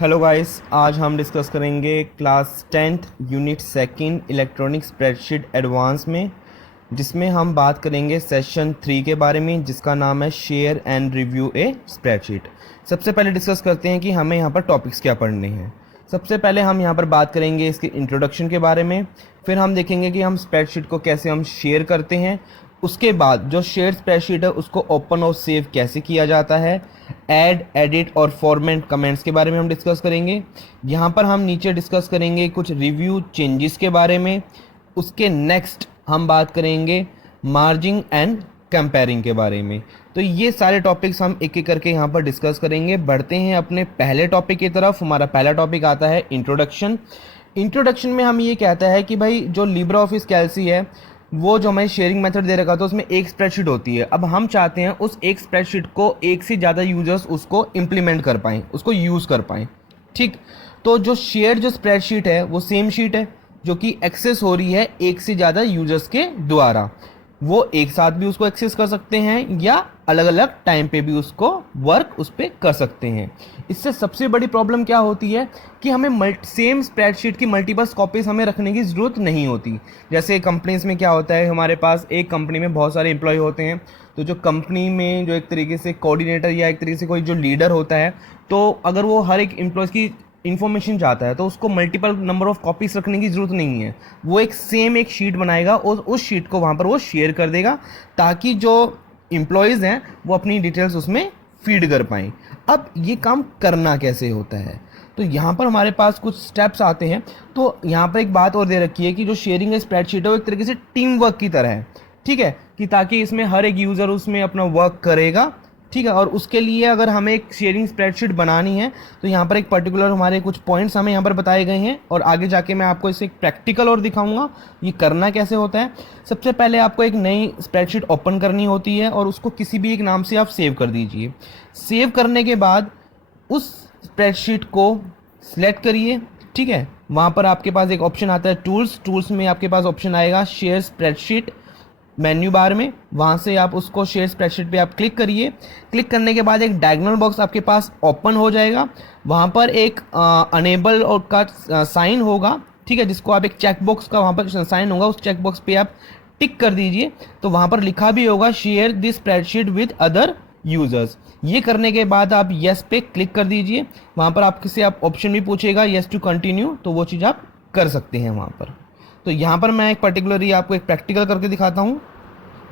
Hello guys, आज हम discuss करेंगे class 10th unit second electronic spreadsheet advance में, जिसमें हम बात करेंगे सेशन 3 के बारे में, जिसका नाम है share and review A spreadsheet. सबसे पहले डिस्कस करते हैं कि हमें यहाँ पर टॉपिक्स क्या पढ़ने हैं। सबसे पहले हम यहाँ पर बात करेंगे इसके इंट्रोडक्शन के बारे में, फिर हम देखेंगे कि हम स्प्रेडशीट को कैसे हम शेयर करते हैं। उसके बाद जो शेयर स्प्रेडशीट है उसको ओपन और सेव कैसे किया जाता है। ऐड, एडिट और फॉर्मेट कमेंट्स के बारे में हम डिस्कस करेंगे। यहाँ पर हम नीचे डिस्कस करेंगे कुछ रिव्यू चेंजेस के बारे में। उसके नेक्स्ट हम बात करेंगे मार्जिंग एंड कंपेयरिंग के बारे में। तो ये सारे टॉपिक्स हम एक एक करके यहाँ पर डिस्कस करेंगे। बढ़ते हैं अपने पहले टॉपिक की तरफ। हमारा पहला टॉपिक आता है इंट्रोडक्शन। इंट्रोडक्शन में हम ये कहता है कि भाई जो लिब्रे ऑफिस कैल्सी है वो जो हमें शेयरिंग मेथड दे रखा था उसमें एक स्प्रेडशीट होती है। अब हम चाहते हैं उस एक स्प्रेडशीट को एक से ज़्यादा यूजर्स उसको इम्प्लीमेंट कर पाएँ, उसको यूज़ कर पाएँ। ठीक, तो जो शेयर जो स्प्रेडशीट है वो सेम शीट है जो कि एक्सेस हो रही है एक से ज़्यादा यूजर्स के द्वारा। वो एक साथ भी उसको एक्सेस कर सकते हैं या अलग अलग टाइम पे भी उसको वर्क उस पर कर सकते हैं। इससे सबसे बड़ी प्रॉब्लम क्या होती है कि हमें सेम स्प्रेडशीट की मल्टीपल कॉपीज हमें रखने की ज़रूरत नहीं होती। जैसे कंपनीज में क्या होता है, हमारे पास एक कंपनी में बहुत सारे एम्प्लॉय होते हैं, तो जो कंपनी में जो एक तरीके से कोऑर्डिनेटर या एक तरीके से कोई जो लीडर होता है, तो अगर वो हर एक एम्प्लॉय की इन्फॉर्मेशन चाहता है तो उसको मल्टीपल नंबर ऑफ कॉपीज रखने की ज़रूरत नहीं है। वो एक सेम एक शीट बनाएगा और उस शीट को वहाँ पर वो शेयर कर देगा ताकि जो एम्प्लॉयज़ हैं वो अपनी डिटेल्स उसमें फीड कर पाएँ। अब ये काम करना कैसे होता है, तो यहाँ पर हमारे पास कुछ स्टेप्स आते हैं। तो यहाँ पर एक बात और दे रखी है कि जो शेयरिंग स्प्रेडशीट है वो एक तरीके से टीम वर्क की तरह है। ठीक है, कि ताकि इसमें हर एक यूज़र उसमें अपना वर्क करेगा। ठीक है, और उसके लिए अगर हमें एक शेयरिंग स्प्रेडशीट बनानी है तो यहाँ पर एक पर्टिकुलर हमारे कुछ पॉइंट्स हमें यहाँ पर बताए गए हैं और आगे जाके मैं आपको इसे एक प्रैक्टिकल और दिखाऊंगा ये करना कैसे होता है। सबसे पहले आपको एक नई स्प्रेडशीट ओपन करनी होती है और उसको किसी भी एक नाम से आप सेव कर दीजिए। सेव करने के बाद उस स्प्रेडशीट को सिलेक्ट करिए। ठीक है, वहाँ पर आपके पास एक ऑप्शन आता है टूल्स में आपके पास ऑप्शन आएगा शेयर स्प्रेडशीट मेन्यू बार में। वहाँ से आप उसको शेयर स्प्रेडशीट पे आप क्लिक करिए। क्लिक करने के बाद एक डायगोनल बॉक्स आपके पास ओपन हो जाएगा। वहाँ पर एक अनेबल और का साइन होगा। ठीक है, जिसको आप एक चेक बॉक्स का वहाँ पर साइन होगा, उस चेक बॉक्स पे आप टिक कर दीजिए। तो वहाँ पर लिखा भी होगा share this spreadsheet with other users. ये करने के बाद आप येस पे क्लिक कर दीजिए। वहाँ पर आपसे आप ऑप्शन भी पूछेगा येस टू कंटिन्यू, तो वो चीज़ आप कर सकते हैं वहाँ पर। तो यहाँ पर मैं एक पर्टिकुलरली आपको एक प्रैक्टिकल करके दिखाता हूँ।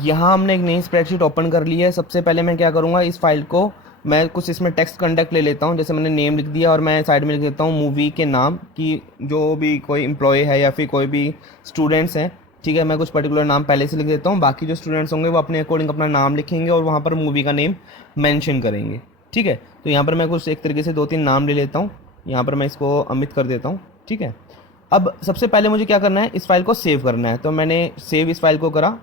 यहाँ हमने एक नई स्प्रेडशीट ओपन कर ली है। सबसे पहले मैं क्या करूँगा, इस फाइल को मैं कुछ इसमें टेक्स्ट कंटेंट ले लेता हूँ। जैसे मैंने नेम लिख दिया और मैं साइड में लिख देता हूँ मूवी के नाम की, जो भी कोई एम्प्लॉय है या फिर कोई भी स्टूडेंट्स हैं। ठीक है, मैं कुछ पर्टिकुलर नाम पहले से लिख देता हूँ। बाकी जो स्टूडेंट्स होंगे वो अपने अकॉर्डिंग अपना नाम लिखेंगे और वहाँ पर मूवी का नेम मेंशन करेंगे। ठीक है, तो यहाँ पर मैं कुछ एक तरीके से 2-3 नाम ले लेता हूँ। यहाँ पर मैं इसको अमित कर देता हूँ। ठीक है, अब सबसे पहले मुझे क्या करना है, इस फाइल को सेव करना है। तो मैंने सेव इस फाइल को करा,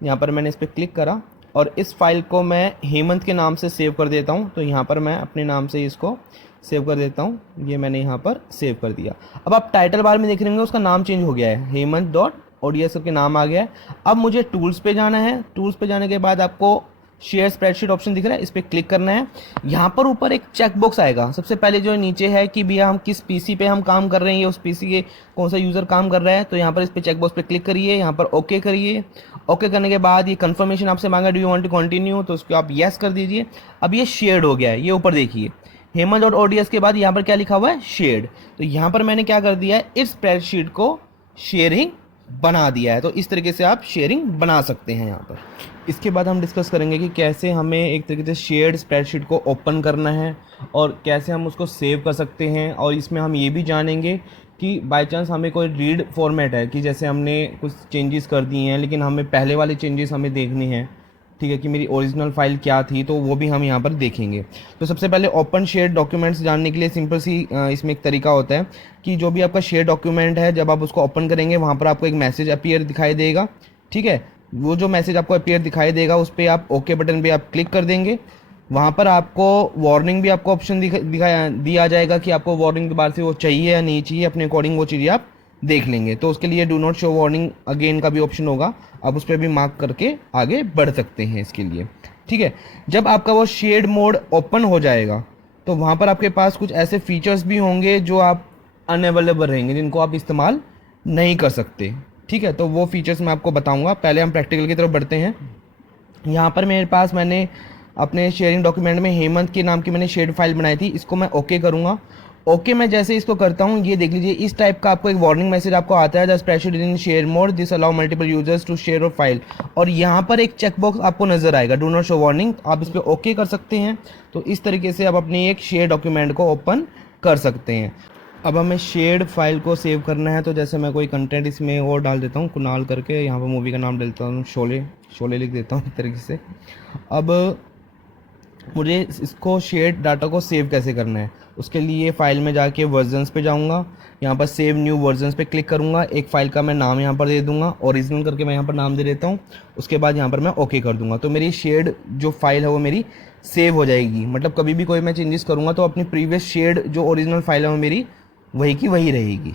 यहाँ पर मैंने इस पर क्लिक करा और इस फाइल को मैं हेमंत के नाम से सेव कर देता हूँ। तो यहाँ पर मैं अपने नाम से इसको सेव कर देता हूँ। ये मैंने यहाँ पर सेव कर दिया। अब आप टाइटल बार में देख रहे होंगे उसका नाम चेंज हो गया है, हेमंत डॉट ओडीएस के नाम आ गया है। अब मुझे टूल्स पे जाना है। टूल्स पे जाने के बाद आपको शेयर स्प्रेडशीट ऑप्शन दिख रहा है, इस पर क्लिक करना है। यहाँ पर ऊपर एक चेक बॉक्स आएगा सबसे पहले जो नीचे है कि भैया हम किस पीसी पे हम काम कर रहे हैं या उस पीसी के कौन सा यूज़र काम कर रहा है। तो यहाँ पर इस पर चेक बॉक्स पे क्लिक करिए, यहाँ पर ओके करिए। ओके करने के बाद ये कंफर्मेशन आपसे मांगा do you want to continue, तो उसको आप येस कर दीजिए। अब ये शेयर्ड हो गया है, ये ऊपर देखिए हेमंत डॉट ओडीएस के बाद यहाँ पर क्या लिखा हुआ है, शेयर्ड। तो यहाँ पर मैंने क्या कर दिया है, इस स्प्रेडशीट को शेयरिंग बना दिया है। तो इस तरीके से आप शेयरिंग बना सकते हैं यहाँ पर। इसके बाद हम डिस्कस करेंगे कि कैसे हमें एक तरीके से शेयर्ड स्प्रेडशीट को ओपन करना है और कैसे हम उसको सेव कर सकते हैं। और इसमें हम ये भी जानेंगे कि बाय चांस हमें कोई रीड फॉर्मेट है कि जैसे हमने कुछ चेंजेस कर दिए हैं लेकिन हमें पहले वाले चेंजेस हमें देखने हैं। ठीक है, कि मेरी ओरिजिनल फाइल क्या थी, तो वो भी हम यहाँ पर देखेंगे। तो सबसे पहले ओपन शेयर डॉक्यूमेंट्स जानने के लिए सिंपल सी इसमें एक तरीका होता है कि जो भी आपका शेयर डॉक्यूमेंट है जब आप उसको ओपन करेंगे वहाँ पर आपको एक मैसेज अपीयर दिखाई देगा। ठीक है, वो जो मैसेज आपको अपीयर दिखाई देगा उस पर आप ओके बटन पे आप क्लिक कर देंगे। वहाँ पर आपको वार्निंग भी आपको ऑप्शन दिया जाएगा कि आपको वार्निंग दोबारा से वो चाहिए या नहीं चाहिए, अपने अकॉर्डिंग वो चीज़ें आप देख लेंगे। तो उसके लिए do not show warning again का भी ऑप्शन होगा, आप उस पर भी मार्क करके आगे बढ़ सकते हैं इसके लिए। ठीक है, जब आपका वो शेयर्ड मोड ओपन हो जाएगा तो वहाँ पर आपके पास कुछ ऐसे फीचर्स भी होंगे जो आप अनअवेलेबल रहेंगे, जिनको आप इस्तेमाल नहीं कर सकते। ठीक है, तो वो फीचर्स मैं आपको बताऊंगा। पहले हम प्रैक्टिकल की तरफ बढ़ते हैं। यहाँ पर मेरे पास मैंने अपने शेयरिंग डॉक्यूमेंट में हेमंत के नाम की मैंने शेड फाइल बनाई थी, इसको मैं ओके करूँगा। ओके मैं जैसे इसको करता हूँ, ये देख लीजिए इस टाइप का आपको एक वार्निंग मैसेज आपको आता है, the spreadsheet in share mode, this allow multiple users to share और फाइल। और यहाँ पर एक चेकबॉक्स आपको नजर आएगा, डू नॉट शो वार्निंग, आप इस पर ओके कर सकते हैं। तो इस तरीके से आप अपनी एक शेयर डॉक्यूमेंट को ओपन कर सकते हैं। अब हमें शेयर्ड फाइल को सेव करना है, तो जैसे मैं कोई कंटेंट इसमें और डाल देता हूँ, कुणाल करके, यहाँ पर मूवी का नाम डालता हूँ शोले, शोले लिख देता हूँ इस तरीके से। अब मुझे इसको शेयर्ड डाटा को सेव कैसे करना है, उसके लिए फ़ाइल में जाके वर्जन्स पे जाऊँगा, यहाँ पर सेव न्यू वर्जन्स पे क्लिक करूँगा, एक फ़ाइल का मैं नाम यहाँ पर दे दूँगा, ओरिजिनल करके मैं यहाँ पर नाम दे देता हूँ। उसके बाद यहाँ पर मैं ओके कर दूँगा, तो मेरी शेयर्ड जो फाइल है वो मेरी सेव हो जाएगी। मतलब कभी भी कोई मैं चेंजेस करूँगा तो अपनी प्रीवियस शेयर्ड जो ओरिजिनल फाइल है वो मेरी वही की वही रहेगी।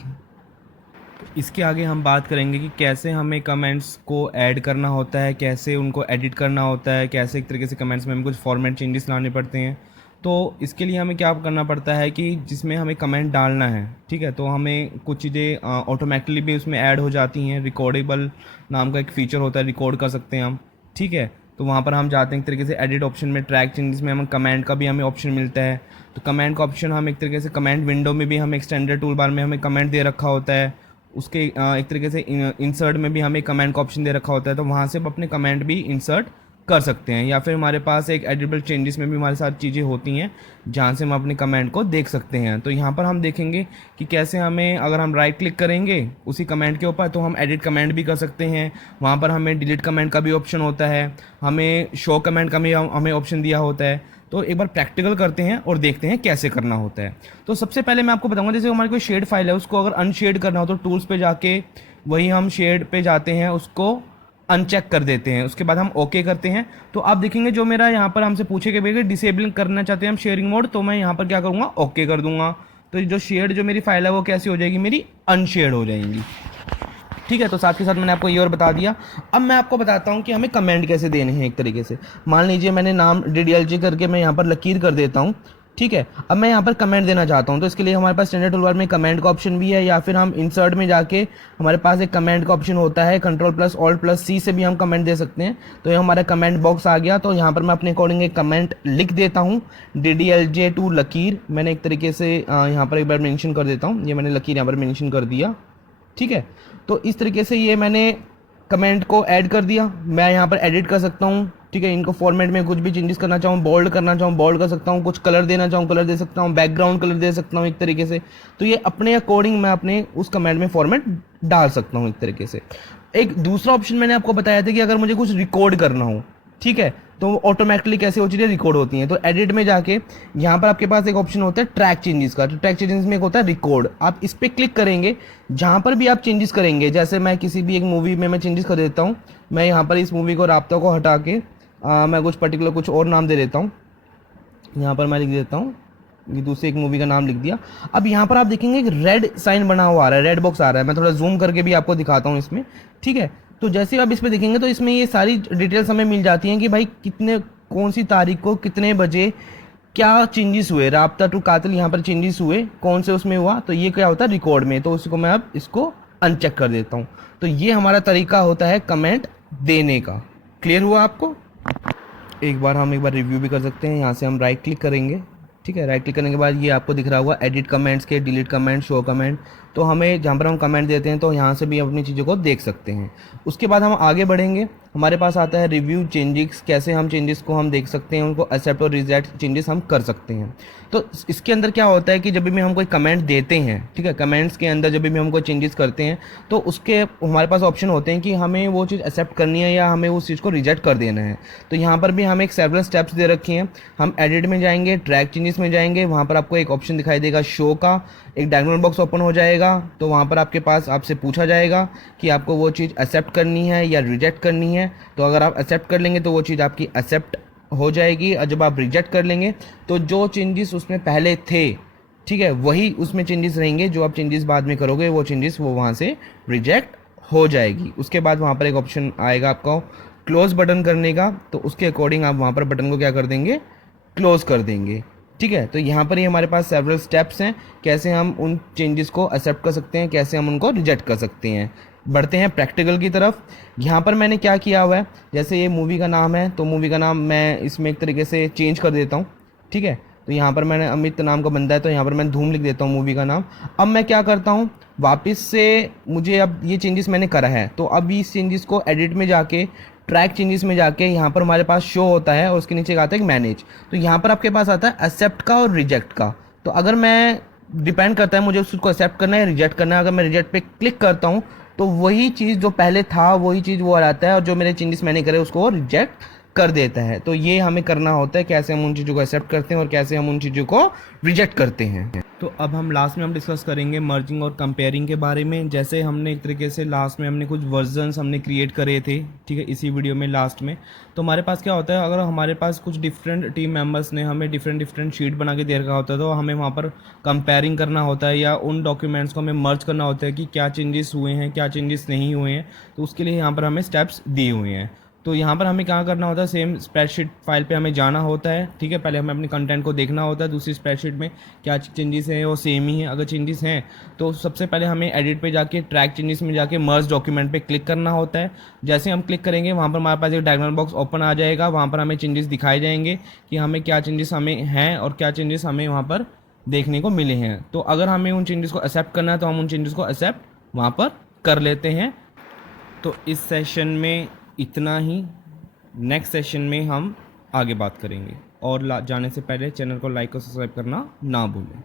इसके आगे हम बात करेंगे कि कैसे हमें कमेंट्स को ऐड करना होता है, कैसे उनको एडिट करना होता है, कैसे एक तरीके से कमेंट्स में हमें कुछ फॉर्मेट चेंजेस लाने पड़ते हैं। तो इसके लिए हमें क्या करना पड़ता है कि जिसमें हमें कमेंट डालना है, ठीक है, तो हमें कुछ चीज़ें ऑटोमेटिकली भी उसमें ऐड हो जाती हैं। रिकॉर्डेबल नाम का एक फ़ीचर होता है, रिकॉर्ड कर सकते हैं हम, ठीक है। तो वहाँ पर हम जाते हैं एक तरीके से एडिट ऑप्शन में, ट्रैक चेंजेस में, हमें कमेंट का भी हमें ऑप्शन मिलता है। तो कमेंट का ऑप्शन हम एक तरीके से कमेंट विंडो में भी हमें एक्सटेंडेड टूल बार में हमें कमेंट दे रखा होता है। उसके एक तरीके से इंसर्ट में भी हमें कमेंट का ऑप्शन दे रखा होता है, तो वहाँ से हम अपने कमेंट भी इंसर्ट कर सकते हैं। या फिर हमारे पास एक एडिटेबल चेंजेस में भी हमारे साथ चीज़ें होती हैं जहाँ से हम अपने कमेंट को देख सकते हैं। तो यहाँ पर हम देखेंगे कि कैसे हमें, अगर हम राइट क्लिक करेंगे उसी कमेंट के ऊपर तो हम एडिट कमेंट भी कर सकते हैं। वहाँ पर हमें डिलीट कमेंट का भी ऑप्शन होता है, हमें शो कमेंट का भी हमें ऑप्शन दिया होता है। तो एक बार प्रैक्टिकल करते हैं और देखते हैं कैसे करना होता है। तो सबसे पहले मैं आपको बताऊंगा, जैसे हमारी कोई शेड फाइल है उसको अगर अनशेड करना हो तो टूल्स पे जाके वही हम शेड पे जाते हैं, उसको अनचेक कर देते हैं, उसके बाद हम ओके करते हैं। तो आप देखेंगे जो मेरा यहाँ पर हमसे पूछे कि भैया डिसेबल करना चाहते हैं हम शेयरिंग मोड, तो मैं यहाँ पर क्या करूँगा, ओके कर दूंगा। तो जो शेयर्ड जो मेरी फाइल है वो कैसी हो जाएगी, मेरी अनशेयर्ड हो जाएंगी। ठीक है, तो साथ के साथ मैंने आपको ये और बता दिया। अब मैं आपको बताता हूँ कि हमें कमेंट कैसे देने हैं। एक तरीके से मान लीजिए मैंने नाम DDLG करके मैं यहाँ पर लकीर कर देता हूँ, ठीक है। अब मैं यहाँ पर कमेंट देना चाहता हूँ, तो इसके लिए हमारे पास स्टैंडर्ड टूलबार में कमेंट का ऑप्शन भी है, या फिर हम इंसर्ट में जाके हमारे पास एक कमेंट का ऑप्शन होता है, Ctrl+Alt+C से भी हम कमेंट दे सकते हैं। तो ये हमारा कमेंट बॉक्स आ गया, तो यहाँ पर मैं अपने अकॉर्डिंग एक कमेंट लिख देता हूँ, DDLJ टू लकीर। मैंने एक तरीके से यहाँ पर एक बार मेंशन कर देता हूँ, ये मैंने लकीर यहाँ पर मेंशन कर दिया, ठीक है। तो इस तरीके से ये मैंने कमेंट को ऐड कर दिया। मैं यहाँ पर एडिट कर सकता हूँ, ठीक है। इनको फॉर्मेट में कुछ भी चेंजेस करना चाहूँ, बोल्ड करना चाहूँ बोल्ड कर सकता हूँ, कुछ कलर देना चाहूँ कलर दे सकता हूँ, बैकग्राउंड कलर दे सकता हूँ एक तरीके से। तो ये अपने अकॉर्डिंग मैं अपने उस कमेंट में फॉर्मेट डाल सकता हूँ एक तरीके से। एक दूसरा ऑप्शन मैंने आपको बताया था कि अगर मुझे कुछ रिकॉर्ड करना हो, ठीक है, तो ऑटोमेटिकली कैसे वो चीज़ें रिकॉर्ड होती हैं। तो एडिट में जाके यहाँ पर आपके पास एक ऑप्शन होता है ट्रैक चेंजेस का, तो ट्रैक चेंजेस में एक होता है रिकॉर्ड। आप इस पर क्लिक करेंगे, जहाँ पर भी आप चेंजेस करेंगे, जैसे मैं किसी भी एक मूवी में मैं चेंजेस कर देता हूँ, मैं यहाँ पर इस मूवी को राब्ता को हटा के मैं कुछ पर्टिकुलर कुछ और नाम दे देता हूँ। यहाँ पर मैं लिख देता हूँ, ये दूसरी एक मूवी का नाम लिख दिया। अब यहाँ पर आप देखेंगे एक रेड साइन बना हुआ आ रहा है, रेड बॉक्स आ रहा है। मैं थोड़ा जूम करके भी आपको दिखाता हूँ इसमें, ठीक है। तो जैसे आप इस पर देखेंगे तो इसमें ये सारी डिटेल्स हमें मिल जाती हैं कि भाई कितने, कौन सी तारीख को कितने बजे क्या चेंजेस हुए, राब्ता टू कातिल यहाँ पर चेंजेस हुए, कौन से उसमें हुआ। तो ये क्या होता है, रिकॉर्ड में। तो उसको मैं अब इसको अनचेक कर देता हूँ। तो ये हमारा तरीका होता है कमेंट देने का। क्लियर हुआ आपको? एक बार रिव्यू भी कर सकते हैं। यहाँ से हम राइट क्लिक करेंगे, ठीक है। राइट क्लिक करने के बाद ये आपको दिख रहा होगा एडिट कमेंट्स के, डिलीट कमेंट, शो कमेंट। तो हमें जहाँ पर हम कमेंट देते हैं तो यहाँ से भी अपनी चीज़ों को देख सकते हैं। उसके बाद हम आगे बढ़ेंगे, हमारे पास आता है रिव्यू चेंजेस, कैसे हम चेंजेस को हम देख सकते हैं, उनको एक्सेप्ट और रिजेक्ट चेंजेस हम कर सकते हैं। तो इसके अंदर क्या होता है कि जब भी हम कोई कमेंट देते हैं, ठीक है, कमेंट्स के अंदर जब भी हम कोई चेंजेस करते हैं तो उसके हमारे पास ऑप्शन होते हैं कि हमें वो चीज़ एक्सेप्ट करनी है या हमें उस चीज़ को रिजेक्ट कर देना है। तो यहाँ पर भी हमें एक सेवरल स्टेप्स दे रखे हैं। हम एडिट में जाएंगे, ट्रैक चेंजेस में जाएंगे, वहाँ पर आपको एक ऑप्शन दिखाई देगा शो का, एक डायग्राम बॉक्स ओपन हो जाएगा। तो वहाँ पर आपके पास आपसे पूछा जाएगा कि आपको वो चीज़ एक्सेप्ट करनी है या रिजेक्ट करनी है। तो अगर आप एक्सेप्ट कर लेंगे तो वो चीज़ आपकी एक्सेप्ट हो जाएगी, और जब आप रिजेक्ट कर लेंगे तो जो चेंजेस उसमें पहले थे, ठीक है, वही उसमें चेंजेस रहेंगे। जो आप चेंजेस बाद में करोगे वो चेंजेस वो वहाँ से रिजेक्ट हो जाएगी। उसके बाद वहाँ पर एक ऑप्शन आएगा आपका क्लोज बटन करने का, तो उसके अकॉर्डिंग आप वहाँ पर बटन को क्या कर देंगे, क्लोज कर देंगे। ठीक है। तो यहाँ पर ही हमारे पास सेवरल स्टेप्स हैं कैसे हम उन चेंजेस को एक्सेप्ट कर सकते हैं, कैसे हम उनको रिजेक्ट कर सकते हैं। बढ़ते हैं प्रैक्टिकल की तरफ। यहाँ पर मैंने क्या किया हुआ है, जैसे ये मूवी का नाम है तो मूवी का नाम मैं इसमें एक तरीके से चेंज कर देता हूँ। ठीक है, तो यहाँ पर मैंने अमित नाम का बंदा है तो यहाँ पर मैं धूम लिख देता हूँ मूवी का नाम। अब मैं क्या करता हूँ, वापस से मुझे अब ये चेंजेस मैंने करा है तो अब इस चेंजेस को एडिट में जाके ट्रैक चेंजेस में जाके यहाँ पर हमारे पास शो होता है और उसके नीचे आता है मैनेज। तो यहाँ पर आपके पास आता है एक्सेप्ट का और रिजेक्ट का। तो अगर मैं डिपेंड करता है मुझे उसको एक्सेप्ट करना है या रिजेक्ट करना है। अगर मैं रिजेक्ट पे क्लिक करता हूँ तो वही चीज़ जो पहले था वही चीज़ वो आ जाता है और जो मेरे चेंजेस मैंने करे उसको वो रिजेक्ट कर देता है। तो ये हमें करना होता है कैसे हम उन चीज़ों को एक्सेप्ट करते हैं और कैसे हम उन चीज़ों को रिजेक्ट करते हैं। तो अब हम लास्ट में डिस्कस करेंगे मर्जिंग और कंपेयरिंग के बारे में। जैसे हमने एक तरीके से लास्ट में हमने कुछ वर्जन्स हमने क्रिएट करे थे, ठीक है, इसी वीडियो में लास्ट में। तो हमारे पास क्या होता है, अगर हमारे पास कुछ डिफरेंट टीम मेंबर्स ने हमें डिफरेंट शीट बना के दे रखा होता है तो हमें वहाँ पर कंपेयरिंग करना होता है या उन डॉक्यूमेंट्स को हमें मर्ज करना होता है कि क्या चेंजेस हुए हैं क्या चेंजेस नहीं हुए हैं। तो उसके लिए यहाँ पर हमें स्टेप्स दिए हुए हैं। तो यहाँ पर हमें क्या करना होता है, सेम स्प्रेडशीट फाइल पे हमें जाना होता है। ठीक है, पहले हमें अपने कंटेंट को देखना होता है दूसरी स्प्रेडशीट में क्या चेंजेस हैं वो सेम ही है। अगर चेंजेस हैं तो सबसे पहले हमें एडिट पे जाके ट्रैक चेंजेस में जाके मर्ज डॉक्यूमेंट पे क्लिक करना होता है। जैसे हम क्लिक करेंगे वहाँ पर हमारे पास एक डायग्राम बॉक्स ओपन आ जाएगा, वहाँ पर हमें चेंजेस दिखाए जाएंगे कि हमें क्या चेंजेस हमें हैं और क्या चेंजेस हमें वहाँ पर देखने को मिले हैं। तो अगर हमें उन चेंजेस को एक्सेप्ट करना है तो हम उन चेंजेस को एक्सेप्ट वहाँ पर कर लेते हैं। तो इस सेशन में इतना ही। नेक्स्ट सेशन में हम आगे बात करेंगे और जाने से पहले चैनल को लाइक और सब्सक्राइब करना ना भूलें।